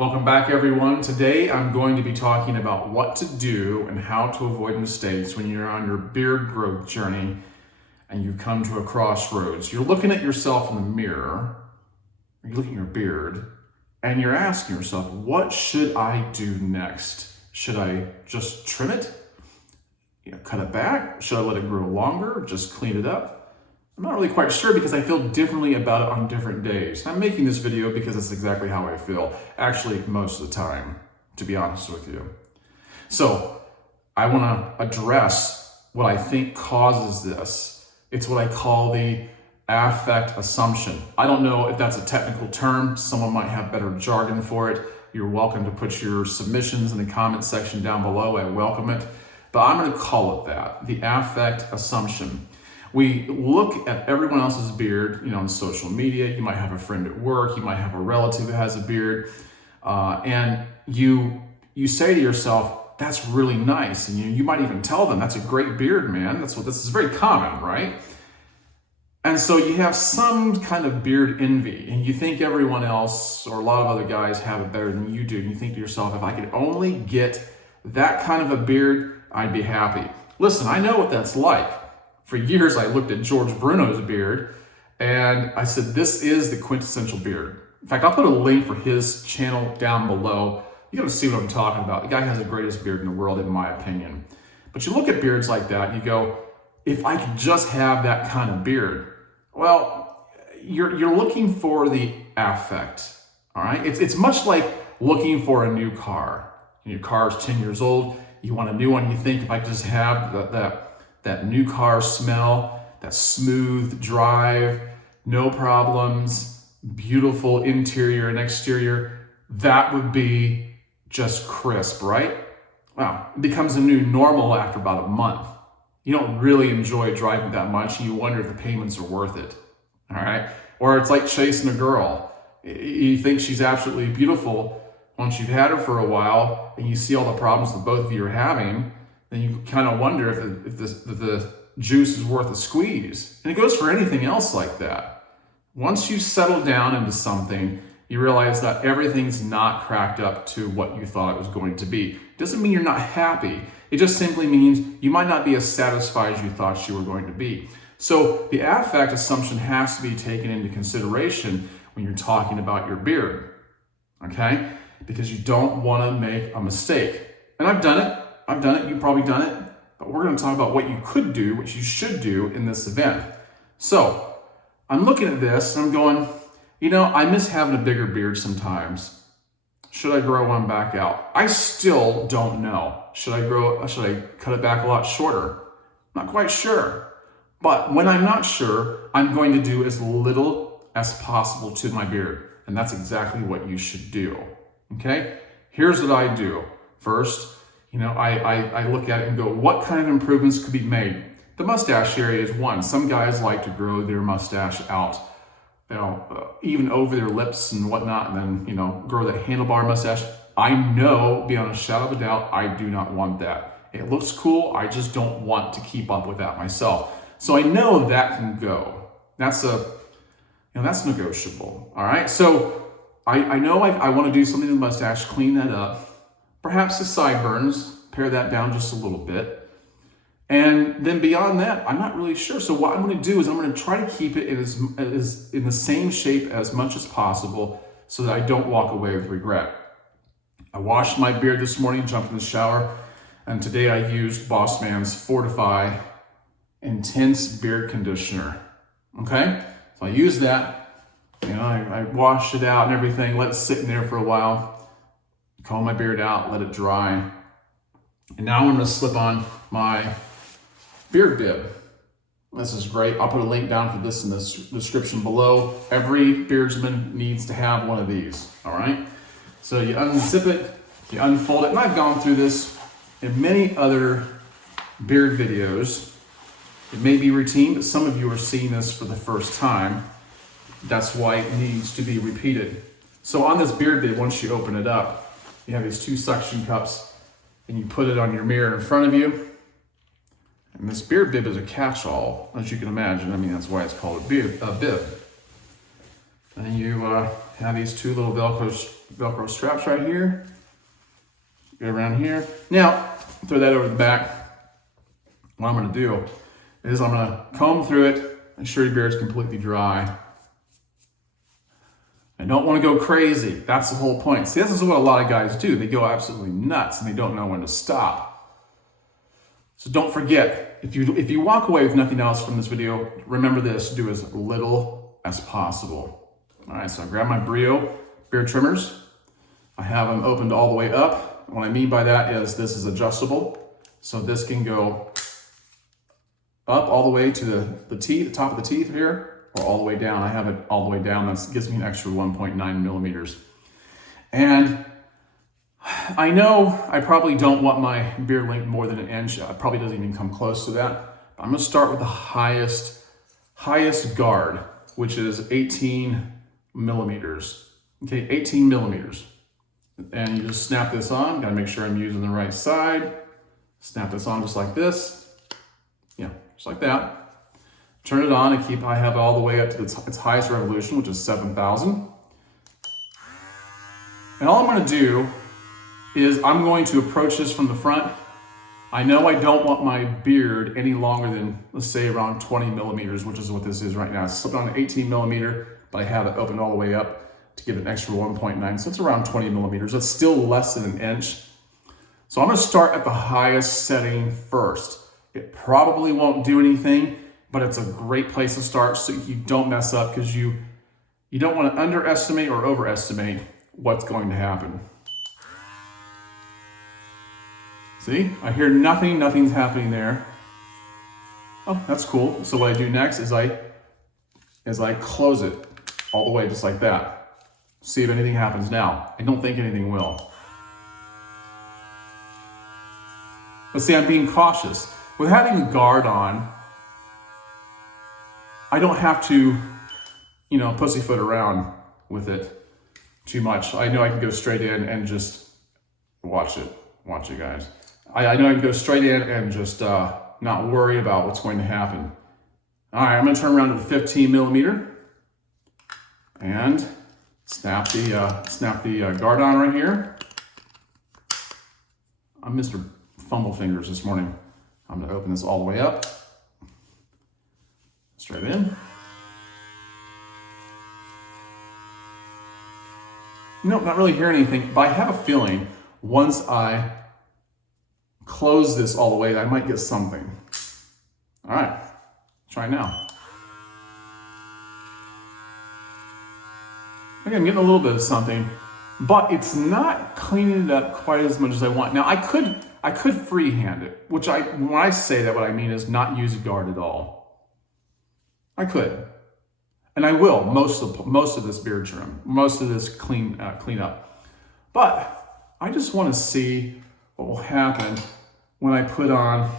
Welcome back, everyone. Today I'm going to be talking about what to do and how to avoid mistakes when you're on your beard growth journey and you come to a crossroads. You're looking at yourself in the mirror, you're looking at your beard, and you're asking yourself, what should I do next? Should I just trim it? Cut it back? Should I let it grow longer? Just clean it up? I'm not really quite sure because I feel differently about it on different days. I'm making this video because it's exactly how I feel. Actually, most of the time, to be honest with you. So I want to address what I think causes this. It's what I call the affect assumption. I don't know if that's a technical term. Someone might have better jargon for it. You're welcome to put your submissions in the comment section down below. I welcome it. But I'm going to call it that, the affect assumption. We look at everyone else's beard, on social media. You might have a friend at work. You might have a relative who has a beard. And you say to yourself, that's really nice. And you might even tell them, that's a great beard, man. This is very common, right? And so you have some kind of beard envy. And you think everyone else or a lot of other guys have it better than you do. And you think to yourself, if I could only get that kind of a beard, I'd be happy. Listen, I know what that's like. For years, I looked at George Bruno's beard and I said, this is the quintessential beard. In fact, I'll put a link for his channel down below. You're gonna see what I'm talking about. The guy has the greatest beard in the world, in my opinion. But you look at beards like that and you go, if I could just have that kind of beard. Well, you're looking for the affect, all right? It's much like looking for a new car. Your car is 10 years old, you want a new one, you think if I just have that new car smell, that smooth drive, no problems, beautiful interior and exterior, that would be just crisp, right? Well, it becomes a new normal after about a month. You don't really enjoy driving that much and you wonder if the payments are worth it, all right? Or it's like chasing a girl. You think she's absolutely beautiful. Once you've had her for a while and you see all the problems that both of you are having, then you kind of wonder if the juice is worth a squeeze. And it goes for anything else like that. Once you settle down into something, you realize that everything's not cracked up to what you thought it was going to be. It doesn't mean you're not happy. It just simply means you might not be as satisfied as you thought you were going to be. So the affect assumption has to be taken into consideration when you're talking about your beard, okay? Because you don't want to make a mistake. And I've done it. You've probably done it, but we're going to talk about what you could do, what you should do in this event. So I'm looking at this and I'm going, I miss having a bigger beard sometimes. Should I grow one back out? I still don't know. Should I cut it back a lot shorter? Not quite sure. But when I'm not sure, I'm going to do as little as possible to my beard. And that's exactly what you should do. Okay? Here's what I do. First, I look at it and go, what kind of improvements could be made? The mustache area is one. Some guys like to grow their mustache out, even over their lips and whatnot, and then, grow that handlebar mustache. I know, beyond a shadow of a doubt, I do not want that. It looks cool. I just don't want to keep up with that myself. So I know that can go. That's negotiable. All right. So I know I want to do something to the mustache, clean that up. Perhaps the sideburns, pare that down just a little bit. And then beyond that, I'm not really sure. So what I'm going to do is I'm going to try to keep it in the same shape as much as possible so that I don't walk away with regret. I washed my beard this morning, jumped in the shower, and today I used Boss Man's Fortify Intense Beard Conditioner. Okay? So I used that. I washed it out and everything, let it sit in there for a while. Comb my beard out, let it dry. And now I'm going to slip on my beard bib. This is great. I'll put a link down for this in the description below. Every beardsman needs to have one of these, all right? So you unzip it, you unfold it, and I've gone through this in many other beard videos. It may be routine, but some of you are seeing this for the first time. That's why it needs to be repeated. So on this beard bib, once you open it up, you have these two suction cups and you put it on your mirror in front of you. And this beard bib is a catch-all, as you can imagine. I mean, that's why it's called a bib. And you have these two little Velcro straps right here. Go around here. Now, throw that over the back. What I'm gonna do is I'm gonna comb through it, ensure your beard's completely dry. I don't wanna go crazy. That's the whole point. See, this is what a lot of guys do. They go absolutely nuts and they don't know when to stop. So don't forget, if you walk away with nothing else from this video, remember this, do as little as possible. All right, so I grab my Brio beard trimmers. I have them opened all the way up. What I mean by that is this is adjustable. So this can go up all the way to the teeth, the top of the teeth here, or all the way down. I have it all the way down. That gives me an extra 1.9 millimeters. And I know I probably don't want my beard length more than 1 inch. It probably doesn't even come close to that. But I'm gonna start with the highest guard, which is 18 millimeters. Okay, 18 millimeters. And you just snap this on. Gotta make sure I'm using the right side. Snap this on just like this. Yeah, just like that. Turn it on and I have it all the way up to its highest revolution, which is 7,000. And all I'm gonna do is I'm going to approach this from the front. I know I don't want my beard any longer than, let's say, around 20 millimeters, which is what this is right now. It's slipped on an 18 millimeter, but I have it opened all the way up to give it an extra 1.9. So it's around 20 millimeters. That's still less than 1 inch. So I'm gonna start at the highest setting first. It probably won't do anything, but it's a great place to start so you don't mess up, because you don't want to underestimate or overestimate what's going to happen. See, I hear nothing, nothing's happening there. Oh, that's cool. So what I do next is I close it all the way just like that. See if anything happens now. I don't think anything will. But see, I'm being cautious. With having a guard on, I don't have to, pussyfoot around with it too much. I know I can go straight in and just watch it guys. I know I can go straight in and just not worry about what's going to happen. All right, I'm gonna turn around to the 15 millimeter and snap the guard on right here. I'm Mr. Fumble Fingers this morning. I'm gonna open this all the way up, straight in. Nope, not really hearing anything, but I have a feeling once I close this all the way, I might get something. All right, try it now. Okay, I'm getting a little bit of something, but it's not cleaning it up quite as much as I want. Now I could freehand it, which when I say that, what I mean is not use a guard at all. I could, and I will most of this beard trim, most of this clean up. But I just want to see what will happen when I put on,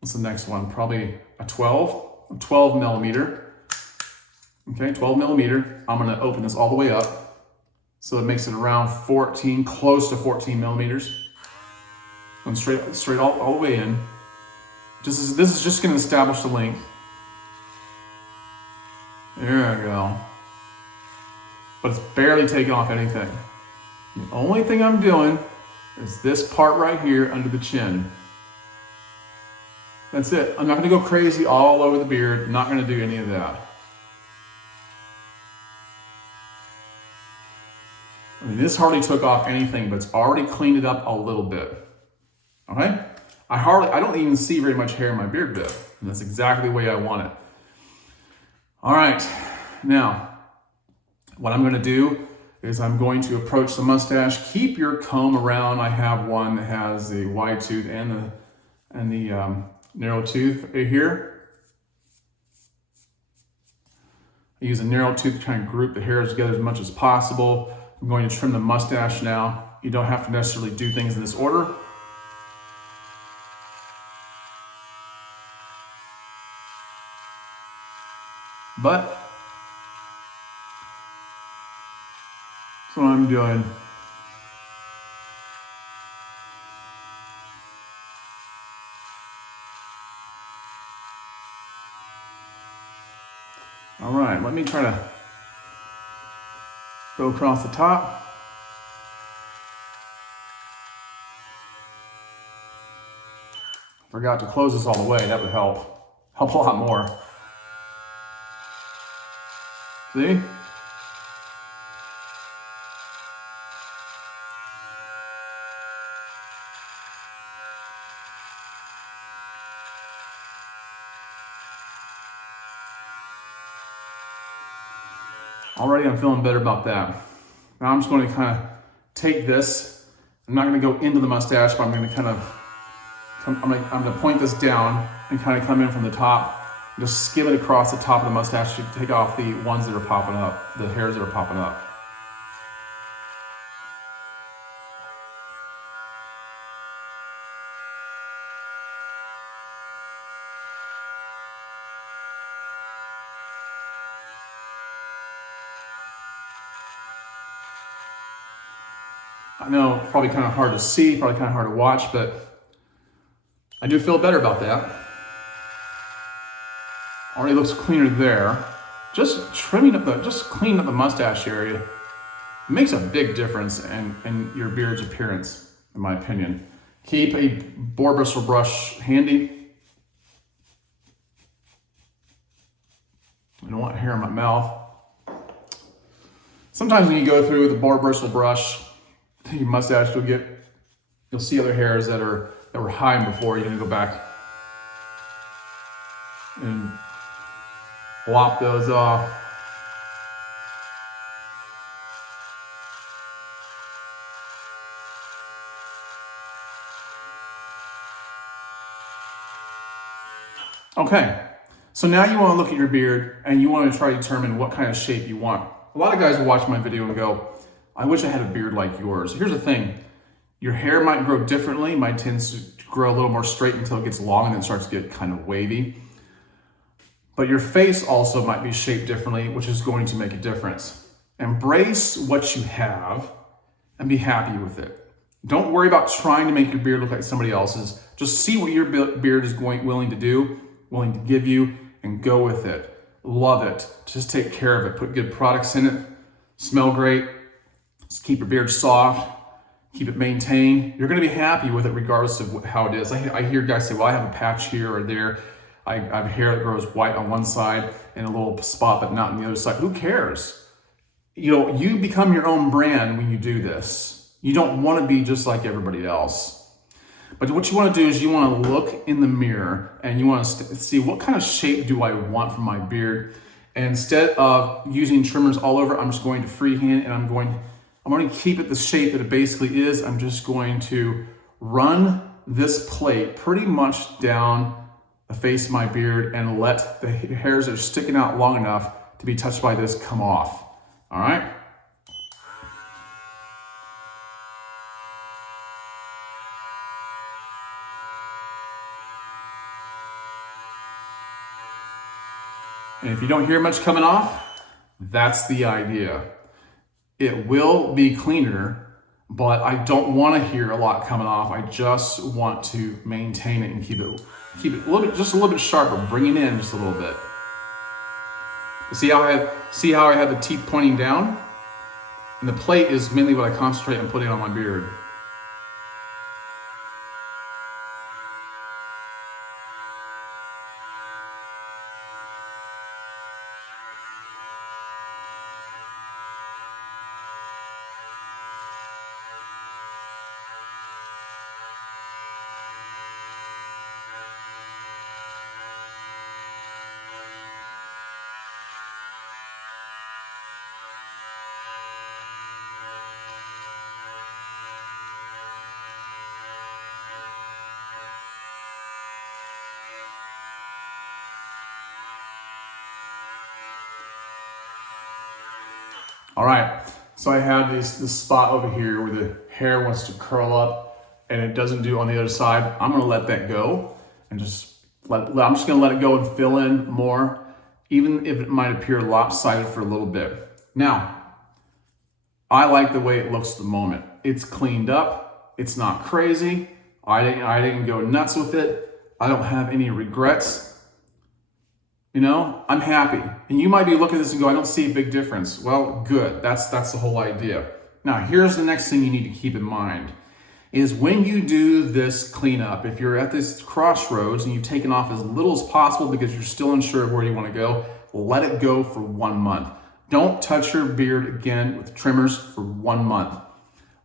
what's the next one? Probably a 12 millimeter. Okay, 12 millimeter. I'm gonna open this all the way up. So it makes it around 14, close to 14 millimeters. Going straight all the way in. This is just gonna establish the length. There we go. But it's barely taking off anything. The only thing I'm doing is this part right here under the chin. That's it. I'm not gonna go crazy all over the beard. Not gonna do any of that. I mean, this hardly took off anything, but it's already cleaned it up a little bit. Okay? I don't even see very much hair in my beard bit. And that's exactly the way I want it. All right, now, what I'm gonna do is I'm going to approach the mustache. Keep your comb around. I have one that has the wide tooth and the narrow tooth right here. I use a narrow tooth to try and group the hairs together as much as possible. I'm going to trim the mustache now. You don't have to necessarily do things in this order. But that's what I'm doing. All right, let me try to Go across the top. Forgot to close this all the way, that would help a lot more. See? Already I'm feeling better about that. Now I'm just going to kind of take this. I'm not going to go into the mustache, but I'm going to kind of, I'm going to point this down and kind of come in from the top. Just skim it across the top of the mustache to take off the ones that are popping up, the hairs that are popping up. I know, probably kind of hard to see, probably kind of hard to watch, but I do feel better about that. Already looks cleaner there. Just trimming up just cleaning up the mustache area makes a big difference in your beard's appearance, in my opinion. Keep a boar bristle brush handy. I don't want hair in my mouth. Sometimes when you go through the boar bristle brush, your mustache, you'll see other hairs that were high before. You're gonna go back and lop those off. Okay, so now you want to look at your beard and you want to try to determine what kind of shape you want. A lot of guys will watch my video and go, I wish I had a beard like yours. Here's the thing. Your hair might grow differently. Mine tends to grow a little more straight until it gets long and then starts to get kind of wavy. But your face also might be shaped differently, which is going to make a difference. Embrace what you have and be happy with it. Don't worry about trying to make your beard look like somebody else's. Just see what your beard is willing to do, willing to give you, and go with it. Love it. Just take care of it. Put good products in it. Smell great. Just keep your beard soft. Keep it maintained. You're going to be happy with it regardless of how it is. I hear guys say, well, I have a patch here or there. I have hair that grows white on one side and a little spot, but not on the other side. Who cares? You know, you become your own brand when you do this. You don't want to be just like everybody else. But what you want to do is you want to look in the mirror and you want to see what kind of shape do I want for my beard. And instead of using trimmers all over, I'm just going to freehand and I'm going to keep it the shape that it basically is. I'm just going to run this plate pretty much down the face of my beard and let the hairs that are sticking out long enough to be touched by this come off. All right? And if you don't hear much coming off, that's the idea. It will be cleaner, but I don't want to hear a lot coming off. I just want to maintain it and keep it a little bit, just a little bit sharper, bring it in just a little bit. See how I have the teeth pointing down? And the plate is mainly what I concentrate on putting on my beard. All right, so I have this spot over here where the hair wants to curl up and it doesn't do on the other side. I'm gonna let that go and I'm just gonna let it go and fill in more, even if it might appear lopsided for a little bit. Now, I like the way it looks at the moment. It's cleaned up, it's not crazy. I didn't go nuts with it. I don't have any regrets. You know, I'm happy. And you might be looking at this and go, I don't see a big difference. Well, good. That's the whole idea. Now, here's the next thing you need to keep in mind is when you do this cleanup, if you're at this crossroads and you've taken off as little as possible because you're still unsure of where you want to go, let it go for 1 month. Don't touch your beard again with trimmers for 1 month.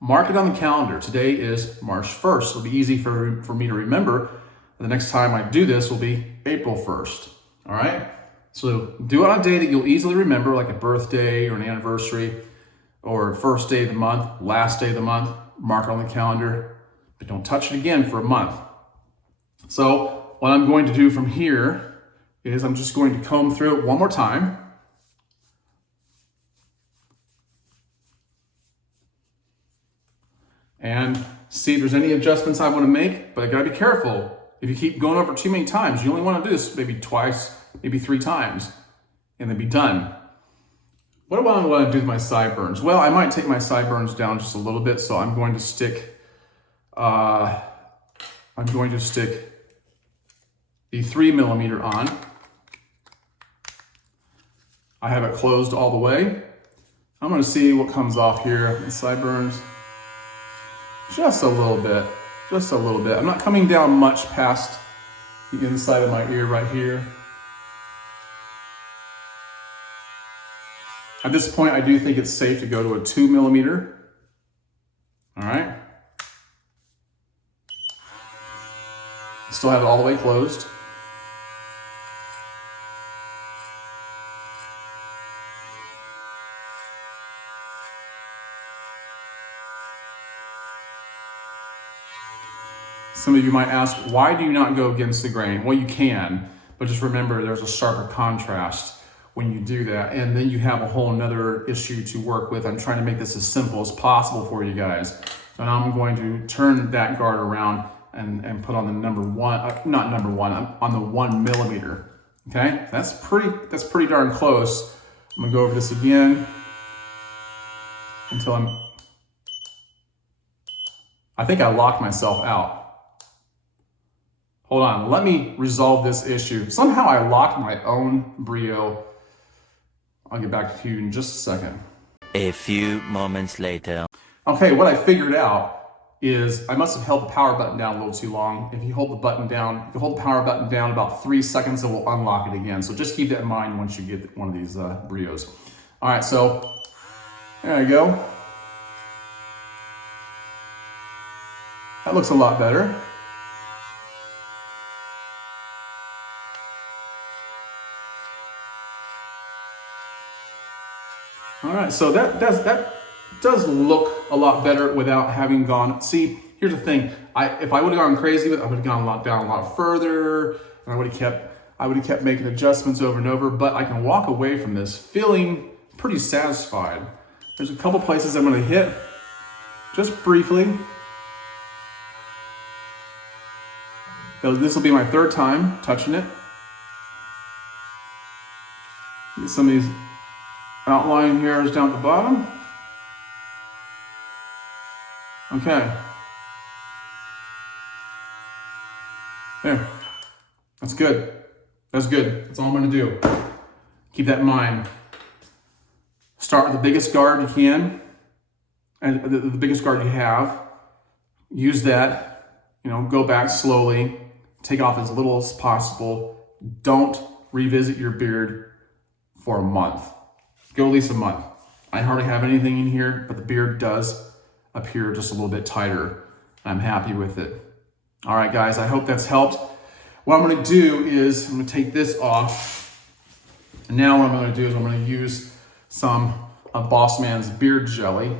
Mark it on the calendar. Today is March 1st. It'll be easy for me to remember. The next time I do this will be April 1st. All right? So do it on a day that you'll easily remember, like a birthday or an anniversary or first day of the month, last day of the month. Mark it on the calendar, but don't touch it again for a month. So what I'm going to do from here is I'm just going to comb through it one more time. And see if there's any adjustments I want to make, but I gotta be careful. If you keep going over too many times, you only want to do this maybe twice, maybe 3 times, and then be done. What do I want to do with my sideburns? Well, I might take my sideburns down just a little bit, so I'm going to stick the 3mm on. I have it closed all the way. I'm going to see what comes off here, the sideburns. Just a little bit, just a little bit. I'm not coming down much past the inside of my ear right here. At this point, I do think it's safe to go to a 2mm. All right. Still have it all the way closed. Some of you might ask, why do you not go against the grain? Well, you can, but just remember there's a sharper contrast when you do that. And then you have a whole nother issue to work with. I'm trying to make this as simple as possible for you guys. So now I'm going to turn that guard around and put on the number 1, not number 1, on the 1mm. Okay, that's pretty darn close. I'm gonna go over this again until I think I locked myself out. Hold on, let me resolve this issue. Somehow I locked my own Brio. I'll get back to you in just a second. A few moments later. Okay, what I figured out is I must have held the power button down a little too long. If you hold the power button down about 3 seconds, it will unlock it again. So just keep that in mind once you get one of these Brios. All right, so there you go. That looks a lot better. All right, so that does look a lot better without having gone. See, here's the thing. If I would have gone crazy with it, I would have gone down a lot further, and I would have kept making adjustments over and over. But I can walk away from this feeling pretty satisfied. There's a couple places I'm going to hit just briefly. So this will be my 3rd time touching it. Get some of these outline hairs down at the bottom. Okay. There. That's good. That's good. That's all I'm going to do. Keep that in mind. Start with the biggest guard you can, and the biggest guard you have. Use that. Go back slowly. Take off as little as possible. Don't revisit your beard for a month. Go at least a month. I hardly have anything in here, but the beard does appear just a little bit tighter. I'm happy with it. All right, guys, I hope that's helped. What I'm going to do is I'm going to take this off. And now what I'm going to do is I'm going to use some of Boss Man's beard jelly.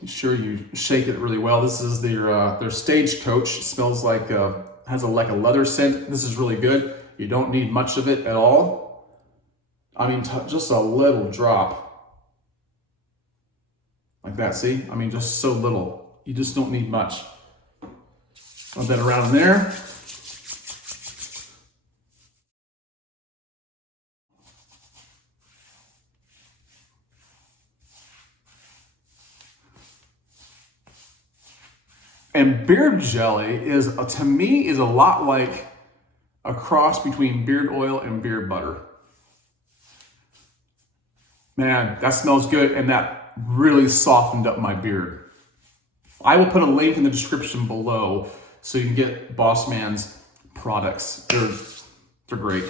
Be sure you shake it really well. This is their Stagecoach. It smells like has a leather scent. This is really good. You don't need much of it at all. I mean, just a little drop. Like that, see? I mean, just so little. You just don't need much. Rub that around in there. And beard jelly to me is a lot like a cross between beard oil and beard butter. Man, that smells good, and that really softened up my beard. I will put a link in the description below so you can get Boss Man's products. They're great.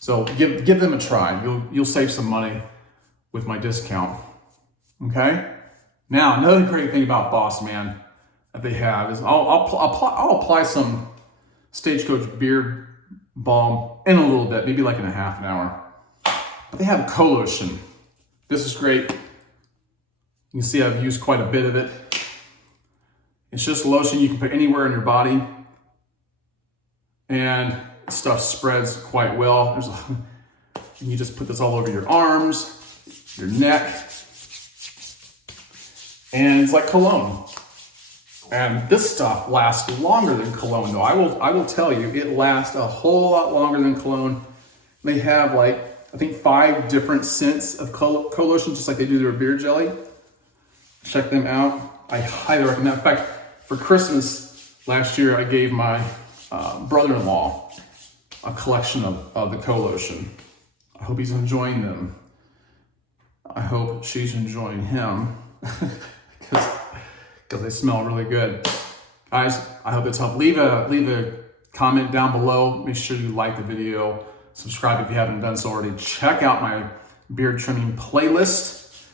So give them a try. You'll save some money with my discount. Okay? Now, another great thing about Boss Man that they have is I'll apply some Stagecoach beard balm in a little bit, maybe like in a half an hour. But they have co-lotion. This is great. You can see I've used quite a bit of it. It's just lotion you can put anywhere in your body. And stuff spreads quite well. You just put this all over your arms, your neck, and it's like cologne. And this stuff lasts longer than cologne, though. I will tell you, it lasts a whole lot longer than cologne. They have like, I think 5 different scents of co-lotion, just like they do their beard jelly. Check them out. I highly recommend. In fact, for Christmas last year, I gave my brother-in-law a collection of the co-lotion. I hope he's enjoying them. I hope she's enjoying him because they smell really good. Guys, I hope it's helped. Leave a comment down below. Make sure you like the video. Subscribe if you haven't done so already. Check out my beard trimming playlist.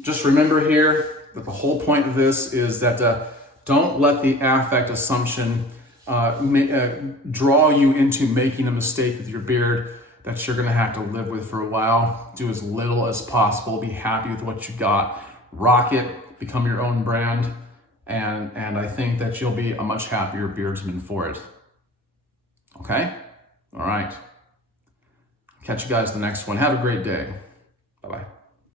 Just remember here that the whole point of this is that don't let the affect assumption draw you into making a mistake with your beard that you're gonna have to live with for a while. Do as little as possible. Be happy with what you got. Rock it. Become your own brand. And I think that you'll be a much happier beardsman for it. Okay? All right. Catch you guys in the next one. Have a great day. Bye-bye.